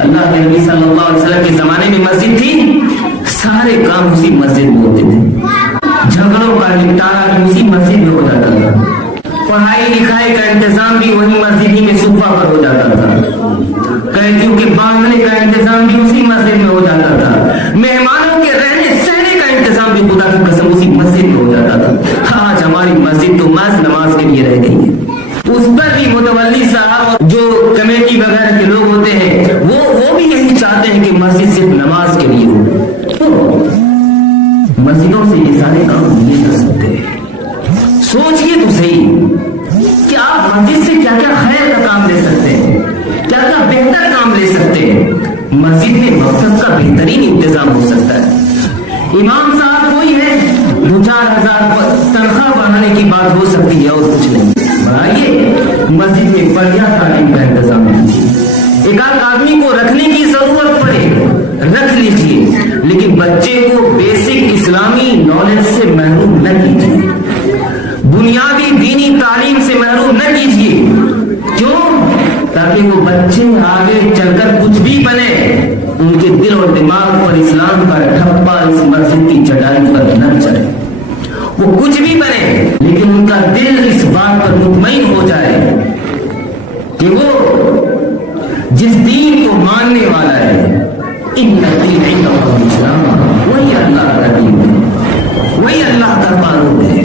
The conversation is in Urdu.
اللہ کے نبی صلی اللہ علیہ وسلم کے زمانے میں مسجد تھی، سارے کام اسی مسجد میں ہوتے تھے، جھگڑوں کا نپٹارا بھی اسی مسجد میں ہو جاتا تھا، پڑھائی لکھائی کا انتظام بھی وہی مسجد ہی میں صفہ پر ہو جاتا تھا، قیدیوں کے باندھنے کا انتظام بھی اسی مسجد میں ہو جاتا تھا، مہمانوں کے رہنے سہنے کا انتظام بھی خدا کی قسم اسی مسجد میں ہو جاتا تھا۔ آج ہماری مسجد تو محض نماز کے لیے رہ گئی ہے، اس پر بھی متولی صاحب جو کمیٹی وغیرہ کے لوگ ہوتے ہیں وہ بھی یہی چاہتے ہیں کہ مسجد صرف نماز کے لیے ہو۔ مسجدوں سے یہ سارے کام نہیں کر سکتے۔ سوچئے تو صحیح کہ آپ مسجد سے کیا کیا خیر کا کام لے سکتے ہیں، کیا کیا بہتر کام لے سکتے ہیں۔ مسجد میں مقصد کا بہترین انتظام ہو سکتا ہے۔ امام صاحب کوئی ہے 2-4 ہزار تنخواہ بڑھانے کی بات ہو سکتی ہے اور کچھ نہیں، بڑھائیے، مسجد میں بڑھیا تعلیم کا انتظام کیجیے، ایک آدھ آدمی کو رکھنے کی ضرورت پڑے رکھ لیجیے، لیکن بچے کو بیسک اسلامی نالج سے محروم نہ کیجیے، بنیادی دینی تعلیم سے محروم نہ کیجیے۔ کیوں؟ تاکہ وہ بچے آگے چل کر کچھ بھی بنے، ان کے دل اور دماغ پر اسلام کا ٹھپا اس مسجد کی چٹائی پر نہ چڑھے۔ وہ کچھ بھی بنے لیکن ان کا دل اس بات پر مطمئن ہو جائے کہ وہ جس دین کو ماننے والا ہے، ان الدین عند اللہ الاسلام، وہی اللہ کا دین ہے، وہی اللہ کا قانون ہے۔